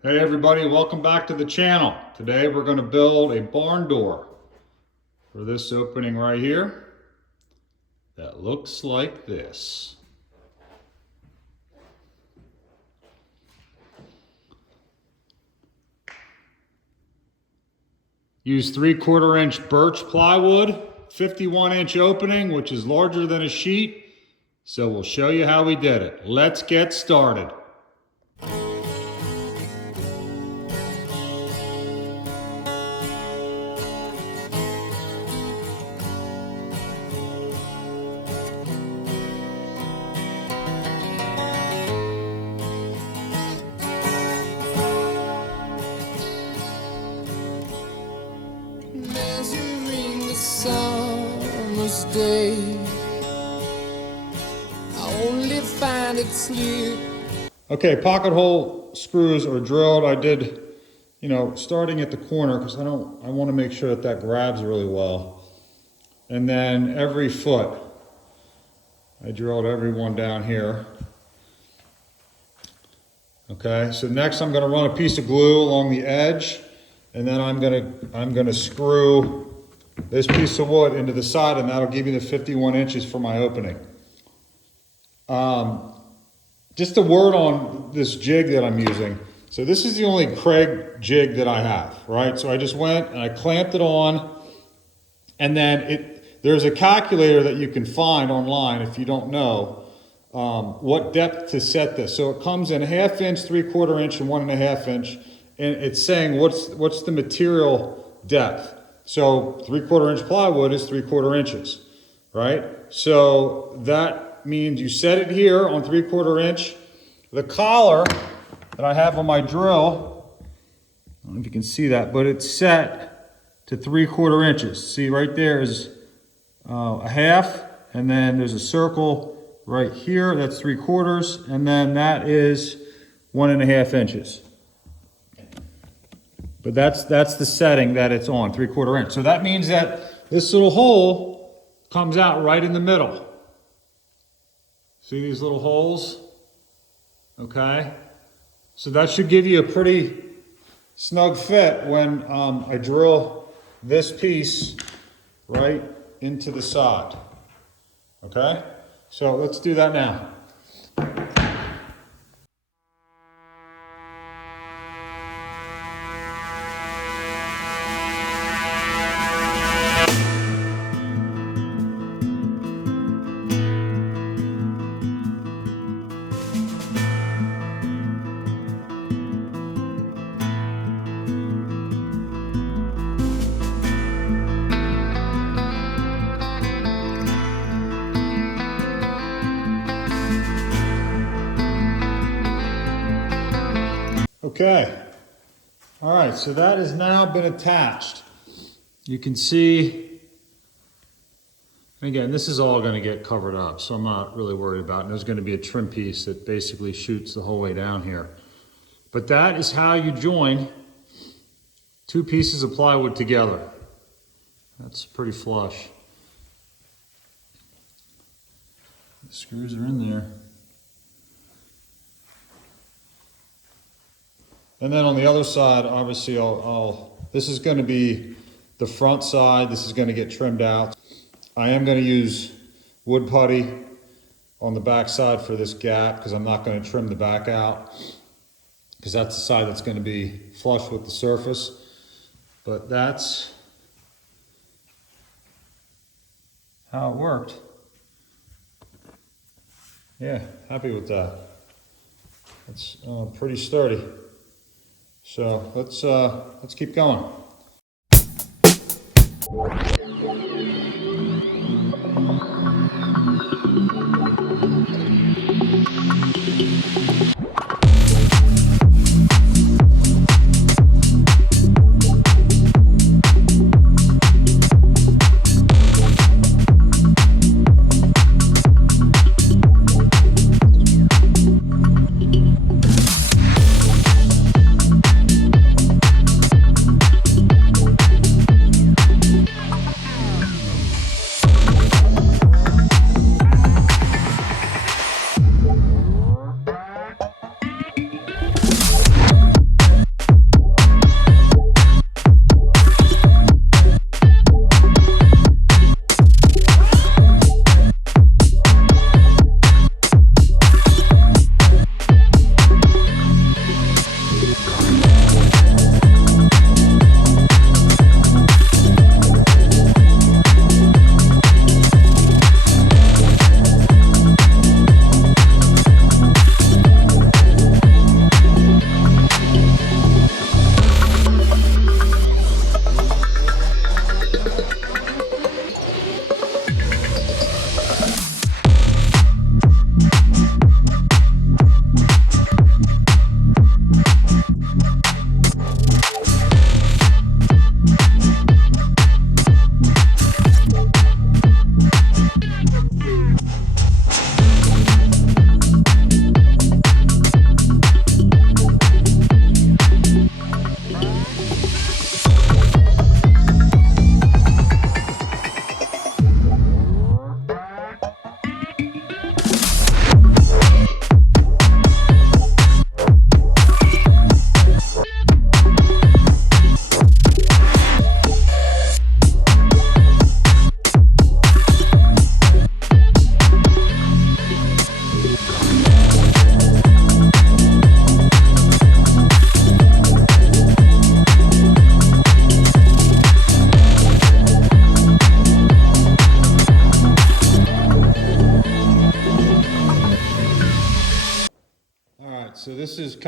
Hey everybody, welcome back to the channel. Today we're going to build a barn door for this opening right here that looks like this. Use 3/4 inch birch plywood, 51 inch opening, which is larger than a sheet. So we'll show you how we did it. Let's get started. Summer's day, I only find it clear. Okay, pocket hole screws are drilled. I did, starting at the corner because I want to make sure that grabs really well. And then every foot, I drilled every one down here. Okay, so next I'm going to run a piece of glue along the edge, and then I'm going to screw this piece of wood into the side, and that'll give you the 51 inches for my opening. Just a word on this jig that I'm using. So this is the only Craig jig that I have, right? So I just went and I clamped it on, and then there's a calculator that you can find online if you don't know what depth to set this. So it comes in 1/2 inch, 3/4 inch, and 1.5 inch, and it's saying what's the material depth. So 3/4 inch plywood is 3/4 inches, right? So that means you set it here on 3/4 inch. The collar that I have on my drill, I don't know if you can see that, but it's set to 3/4 inches. See right there is a half, and then there's a circle right here, that's 3/4, and then that is 1.5 inches. But that's the setting that it's on, 3/4 inch. So that means that this little hole comes out right in the middle. See these little holes? Okay. So that should give you a pretty snug fit when I drill this piece right into the side. Okay? So let's do that now. Okay, all right, so that has now been attached. You can see, again, this is all going to get covered up, so I'm not really worried about it. And there's going to be a trim piece that basically shoots the whole way down here. But that is how you join two pieces of plywood together. That's pretty flush. The screws are in there. And then on the other side, obviously, this is going to be the front side. This is going to get trimmed out. I am going to use wood putty on the back side for this gap because I'm not going to trim the back out because that's the side that's going to be flush with the surface. But that's how it worked. Yeah, happy with that. It's pretty sturdy. So let's keep going.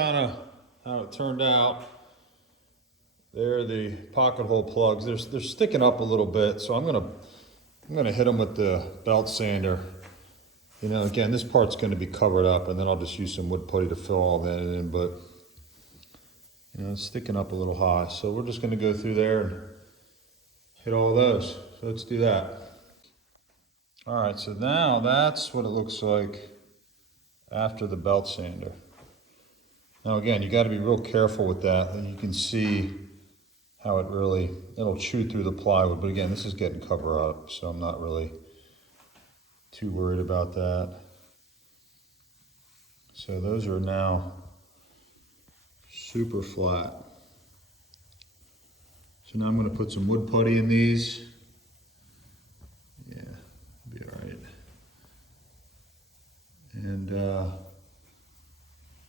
kind of how it turned out. There are the pocket hole plugs. They're sticking up a little bit, so I'm gonna hit them with the belt sander. You know, again, this part's gonna be covered up, and then I'll just use some wood putty to fill all that in, but you know, it's sticking up a little high. So we're just gonna go through there and hit all those. So let's do that. All right, so now that's what it looks like after the belt sander. Now again, you gotta be real careful with that, and you can see how it'll chew through the plywood. But again, this is getting covered up, so I'm not really too worried about that. So those are now super flat. So now I'm gonna put some wood putty in these. Yeah, be all right. And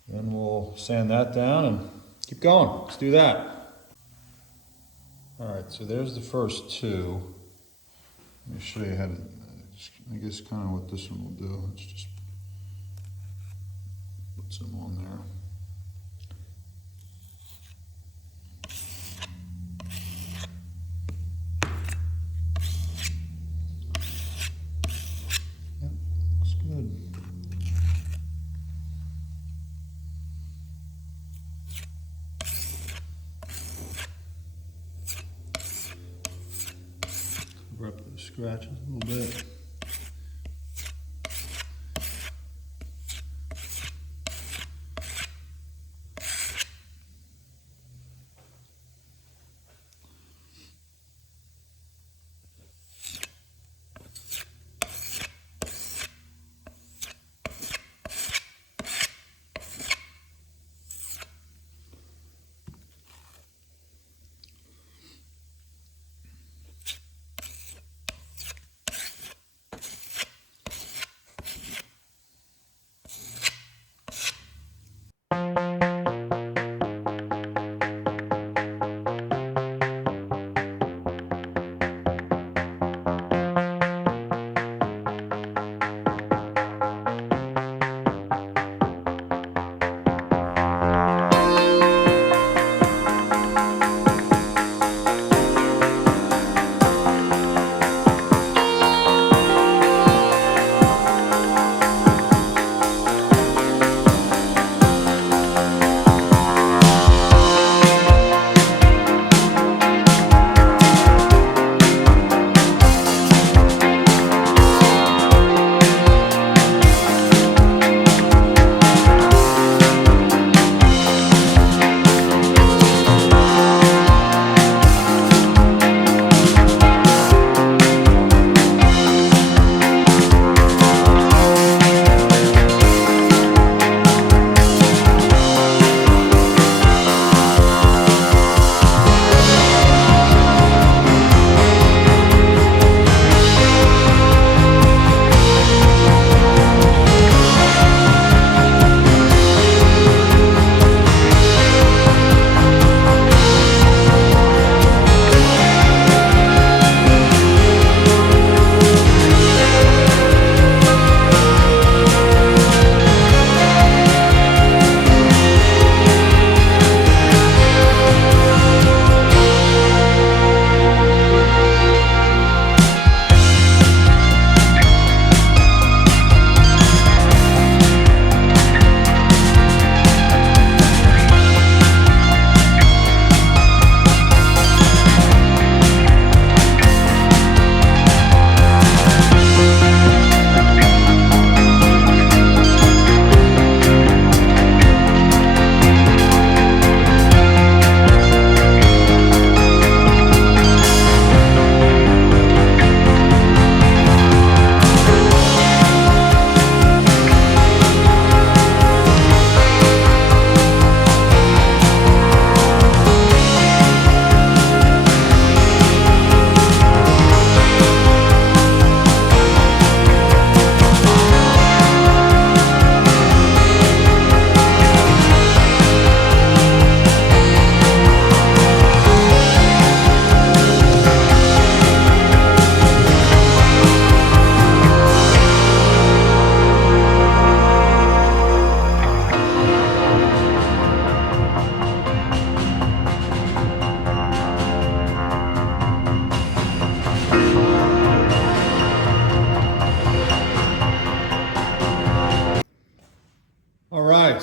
then we'll sand that down and keep going. Let's do that. All right, so there's the first two. Let me show you how to, I guess kind of what this one will do. Let's just put some on there. Yep, looks good. Cover up those scratches a little bit.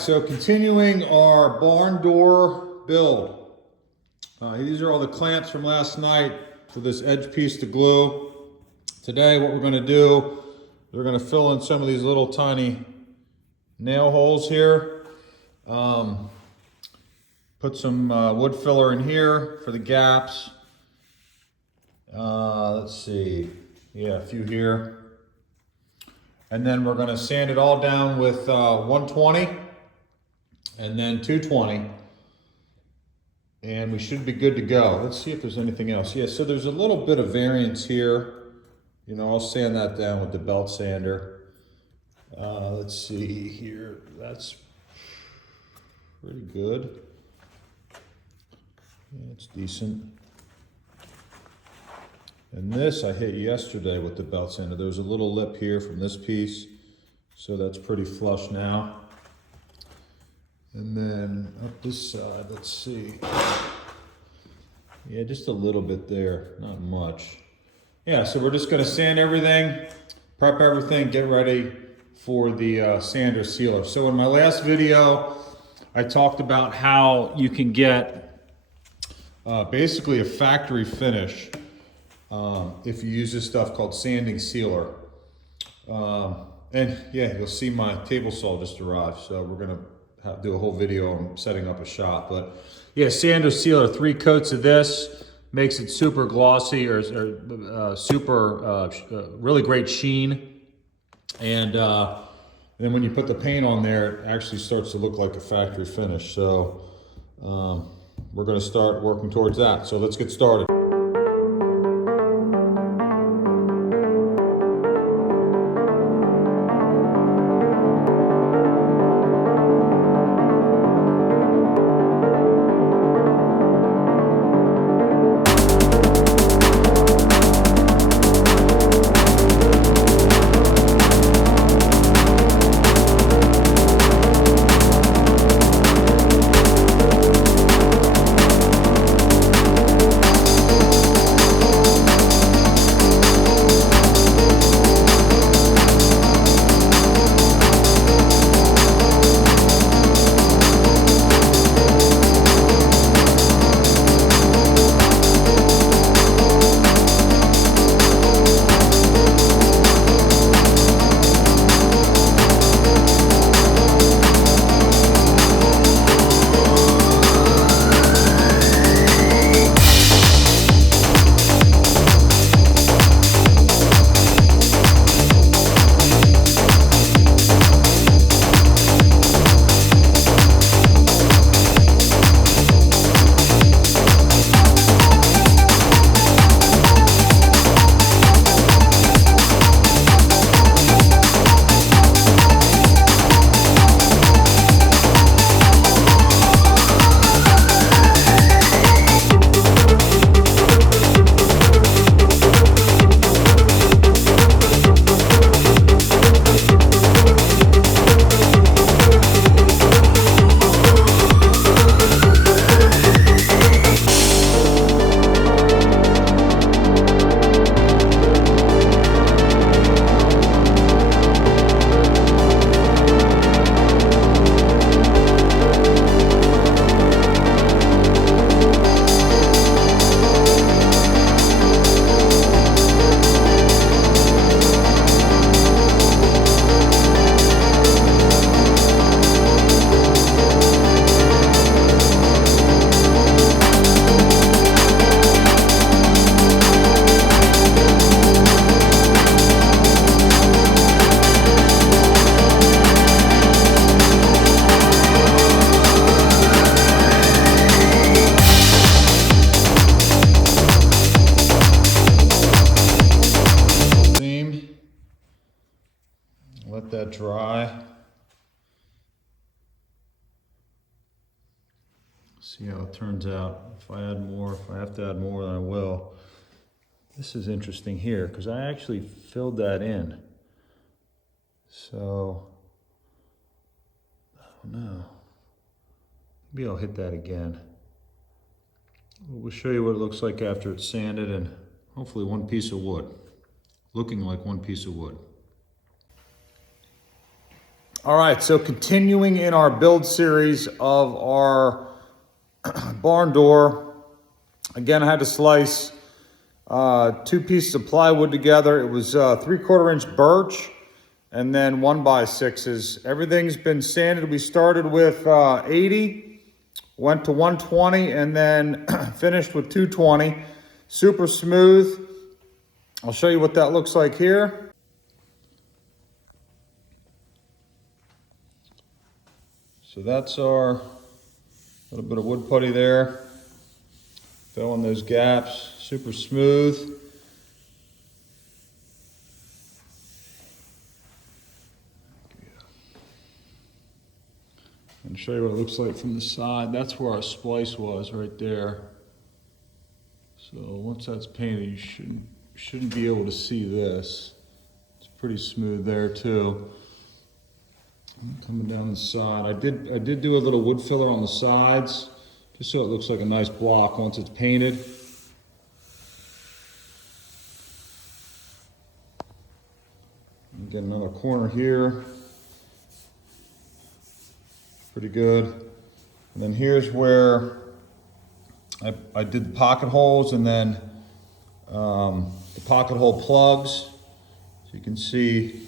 so continuing our barn door build. These are all the clamps from last night for this edge piece to glue. Today what we're going to do, we're going to fill in some of these little tiny nail holes here. Put some wood filler in here for the gaps. Let's see, yeah, a few here. And then we're going to sand it all down with 120 and then 220. And we should be good to go. Let's see if there's anything else. Yeah, so there's a little bit of variance here. You know, I'll sand that down with the belt sander. Let's see here. That's pretty good. Yeah, it's decent. And this I hit yesterday with the belt sander. There was a little lip here from this piece, so that's pretty flush now. And then up this side, let's see. Yeah, just a little bit there, not much. Yeah, so we're just gonna sand everything, prep everything, get ready for the sander sealer. So in my last video, I talked about how you can get basically a factory finish if you use this stuff called sanding sealer. And yeah, you'll see my table saw just arrived, so we're gonna do a whole video on setting up a shop. But yeah, sander sealer, 3 coats of this, makes it super glossy or super really great sheen. And then when you put the paint on there, it actually starts to look like a factory finish. So we're gonna start working towards that. So let's get started. Let that dry. See how it turns out. If I add more, if I have to add more, then I will. This is interesting here because I actually filled that in. So, I don't know. Maybe I'll hit that again. We'll show you what it looks like after it's sanded and hopefully one piece of wood. Looking like one piece of wood. All right, so continuing in our build series of our barn door. Again, I had to slice 2 pieces of plywood together. It was 3/4 inch birch and then 1x6s. Everything's been sanded. We started with 80, went to 120, and then finished with 220. Super smooth. I'll show you what that looks like here. So that's our little bit of wood putty there. Fill in those gaps, super smooth. And show you what it looks like from the side. That's where our splice was, right there. So once that's painted, you shouldn't be able to see this. It's pretty smooth there too. Coming down the side, I did do a little wood filler on the sides, just so it looks like a nice block once it's painted. And get another corner here. Pretty good. And then here's where I did the pocket holes, and then the pocket hole plugs. So you can see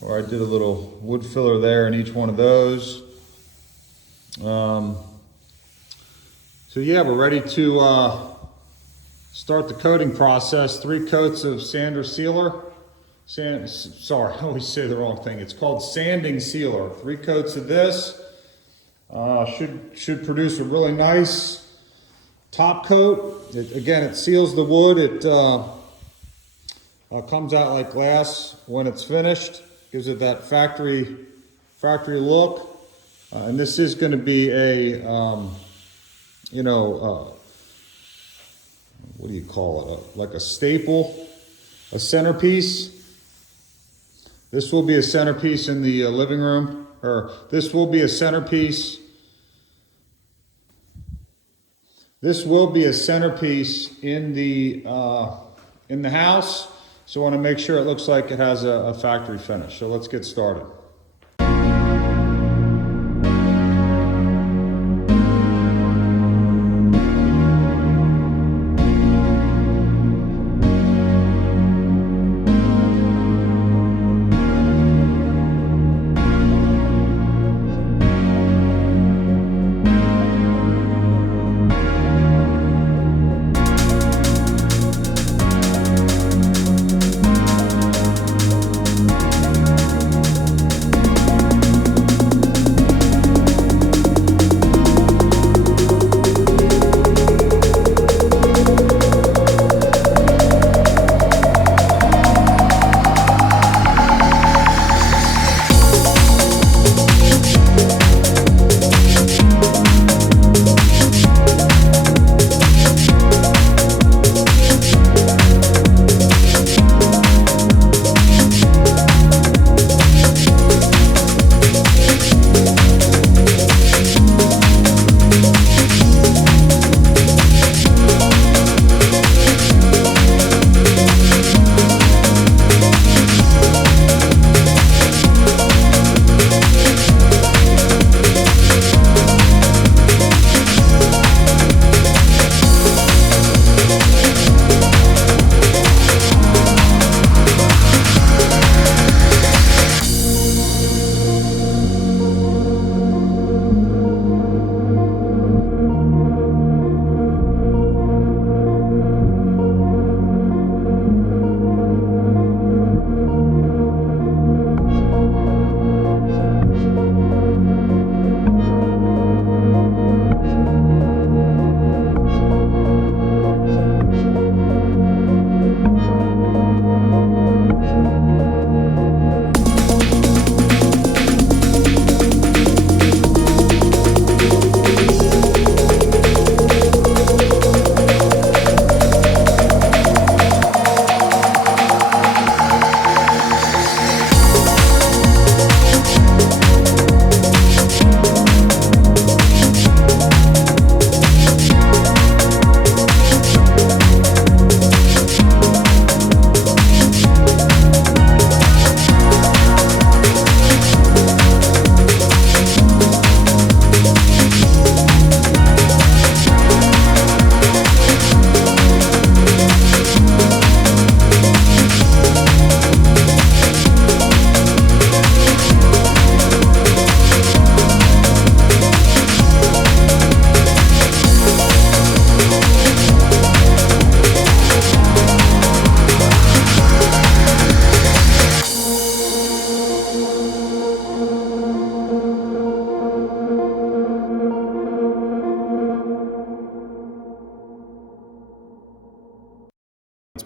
where I did a little wood filler there in each one of those. So yeah, we're ready to start the coating process. 3 coats of sander sealer. Sorry, I always say the wrong thing. It's called sanding sealer. 3 coats of this should produce a really nice top coat. Again, it seals the wood. It comes out like glass when it's finished. Gives it that factory look. And this is going to be a, what do you call it? Like a staple, a centerpiece. This will be a centerpiece in the living room, or this will be a centerpiece. This will be a centerpiece in the house. So I want to make sure it looks like it has a factory finish. So let's get started.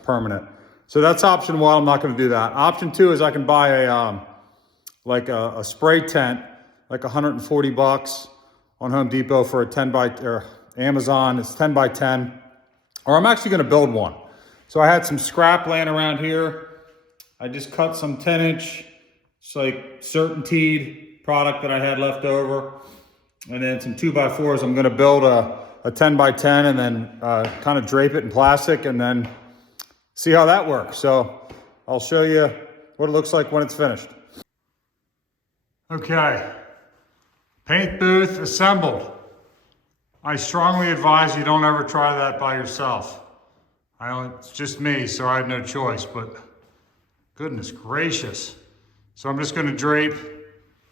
permanent. So that's option one. I'm not going to do that. Option two is I can buy a spray tent, like 140 bucks on Home Depot for a 10 by, or Amazon, it's 10 by 10, or I'm actually going to build one. So I had some scrap laying around here. I just cut some 10-inch, it's like certainteed product that I had left over. And then some 2x4s. I'm going to build a 10 by 10 and then kind of drape it in plastic and then see how that works. So I'll show you what it looks like when it's finished. Okay, paint booth assembled. I strongly advise you don't ever try that by yourself. It's just me, so I had no choice, but goodness gracious. So I'm just gonna drape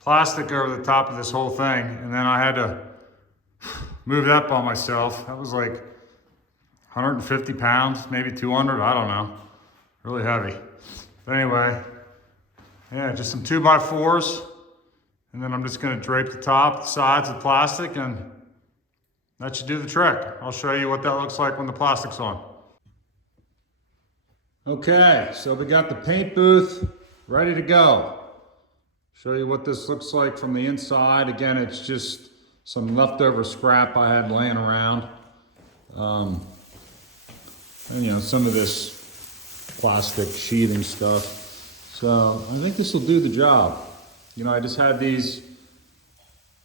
plastic over the top of this whole thing, and then I had to move that by myself. That was like 150 pounds, maybe 200, I don't know. Really heavy. But anyway, yeah, just some 2x4s, and then I'm just gonna drape the top, the sides with plastic, and that should do the trick. I'll show you what that looks like when the plastic's on. Okay, so we got the paint booth ready to go. Show you what this looks like from the inside. Again, it's just some leftover scrap I had laying around. And you know, some of this plastic sheathing stuff. So I think this will do the job. You know, I just had these,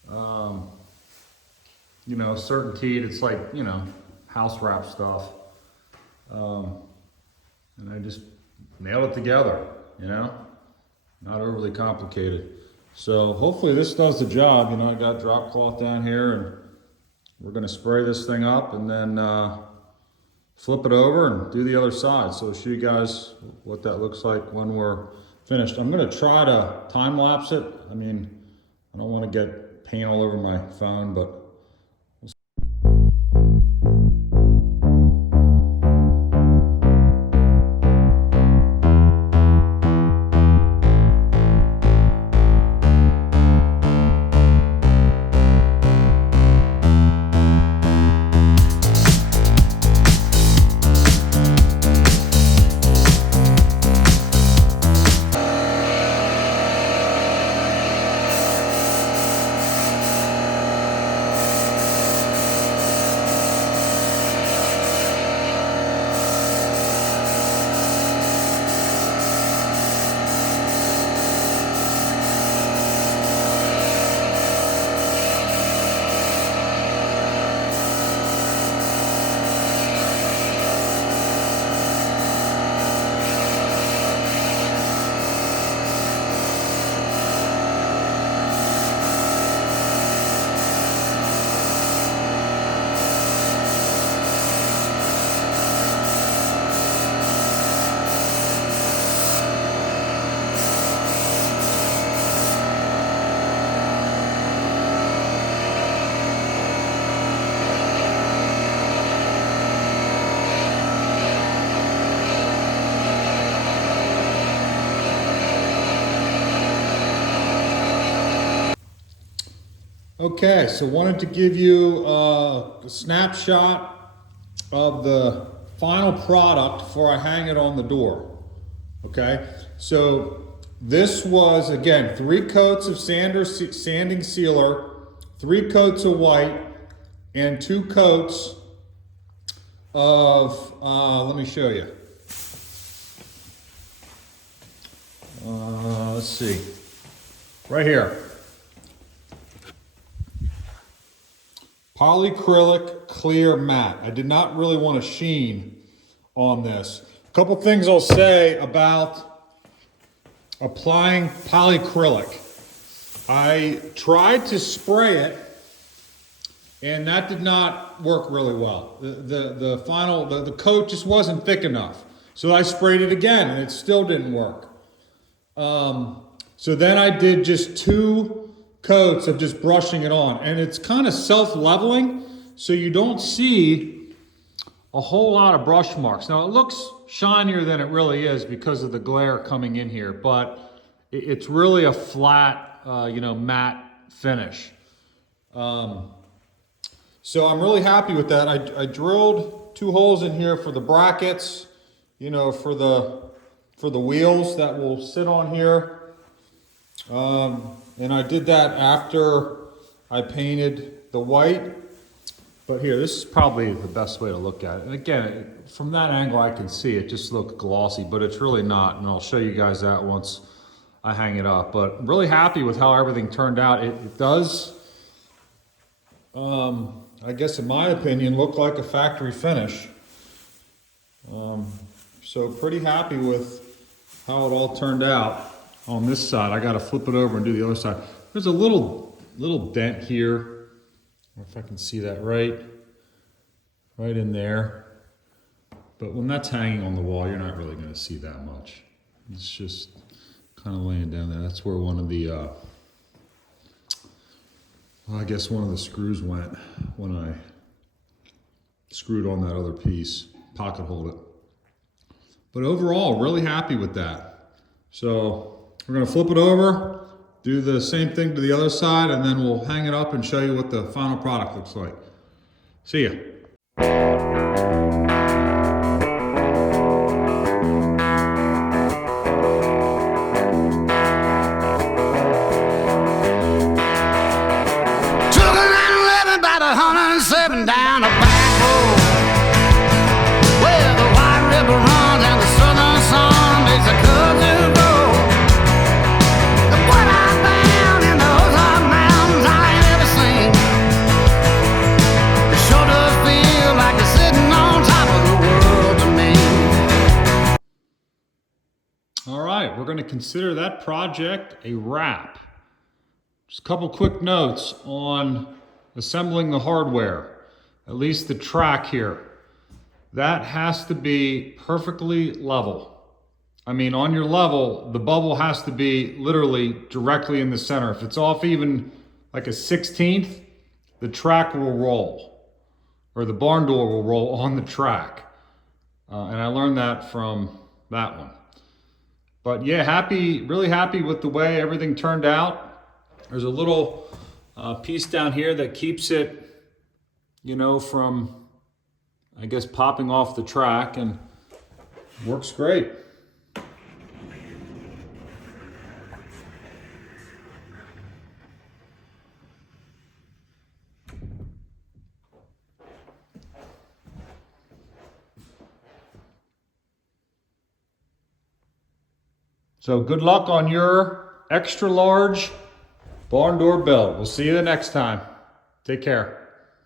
you know, certainteed. It's like, you know, house wrap stuff. And I just nailed it together, you know, not overly complicated. So hopefully this does the job. You know, I got drop cloth down here and we're gonna spray this thing up and then flip it over and do the other side. So I'll show you guys what that looks like when we're finished. I'm gonna try to time lapse it. I mean, I don't wanna get paint all over my phone, but okay, so wanted to give you a snapshot of the final product before I hang it on the door. Okay, so this was, again, 3 coats of sanding sealer, 3 coats of white, and 2 coats of, let me show you. Let's see, right here. Polyacrylic clear matte. I did not really want a sheen on this. A couple things I'll say about applying polyacrylic. I tried to spray it and that did not work really well. The coat just wasn't thick enough. So I sprayed it again and it still didn't work. So then I did just 2 coats of just brushing it on, and it's kind of self-leveling, so you don't see a whole lot of brush marks. Now it looks shinier than it really is because of the glare coming in here, but it's really a flat, you know, matte finish. So I'm really happy with that. I drilled 2 holes in here for the brackets, you know, for the wheels that will sit on here. And I did that after I painted the white. But here, this is probably the best way to look at it. And again, from that angle, I can see it just look glossy, but it's really not. And I'll show you guys that once I hang it up. But I'm really happy with how everything turned out. It does, I guess in my opinion, look like a factory finish. So pretty happy with how it all turned out on this side. I got to flip it over and do the other side. There's a little dent here. I don't know if I can see that right in there. But when that's hanging on the wall, you're not really going to see that much. It's just kind of laying down there. That's where one of the, well, I guess one of the screws went when I screwed on that other piece, pocket hold it. But overall, really happy with that. So we're going to flip it over, do the same thing to the other side, and then we'll hang it up and show you what the final product looks like. See ya. Took a 911 about 107 down a back road where the White River runs and the southern sun makes the country grow. And what I found in those hot mountains I ain't ever seen. It sure does feel like you're sitting on top of the world to me. All right, we're going to consider that project a wrap. Just a couple quick notes on assembling the hardware, at least the track here. That has to be perfectly level. I mean, on your level, the bubble has to be literally directly in the center. If it's off even like a 16th, the track will roll, or the barn door will roll on the track. And I learned that from that one. But yeah, really happy with the way everything turned out. There's a little piece down here that keeps it, you know, from, I guess, popping off the track, and works great. So good luck on your extra large barn door build. We'll see you the next time. Take care.